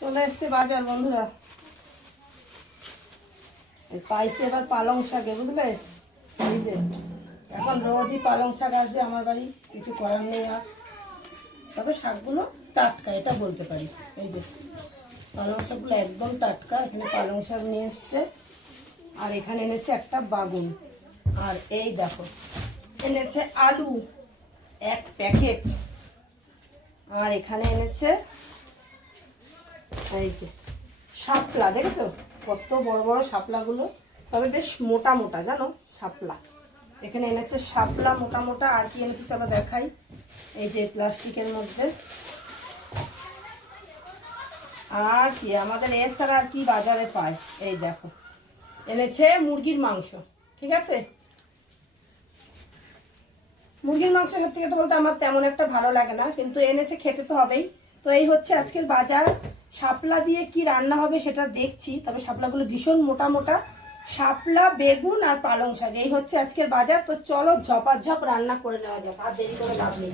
চলে এসছে বাজার, বন্ধুরা। পাইছে এবার পালং শাকে, বুঝলে? এই যে, এখন রোজই পালং শাক আসবে আমার বাড়ি, কিছু করার নেই আর। তবে শাকগুলো টাটকা, এটা বলতে পারি। এই যে, পালং শাকগুলো একদম টাটকা, এখানে পালং শাক নিয়ে এসছে। আর এখানে এনেছে একটা বাগুন। আর এই দেখো, এনেছে আলু, এক প্যাকেট। আর এখানে এনেছে এই যে, শাপলা, দেখেছ? কত বড় বড় শাপলাগুলো। তবে বেশ মোটা মোটা, জানো? শাপলা। এখানে এনেছে শাপলা, মোটা মোটা। আর কি এনেছে চলো দেখাই। এই যে প্লাস্টিকের মধ্যে। আর কি, আমাদের এছাড়া আর কি বাজারে পায়? এই দেখো। এনেছে মুরগির মাংস, ঠিক আছে? মুরগির মাংস সত্যি কথা বলতে আমার তেমন একটা ভালো লাগে না, কিন্তু এনেছে খেতে তো হবেই। তো এই হচ্ছে আজকের বাজার। শাপলা দিয়ে কি রান্না হবে সেটা দেখছি, তবে শাপলাগুলো ভীষণ মোটা মোটা। শাপলা, বেগুন আর পালং শাক, এই হচ্ছে আজকের বাজার। তো চলো ঝপাঝপ রান্না করে নেওয়া যাক, আর দেরি করে লাভ নেই।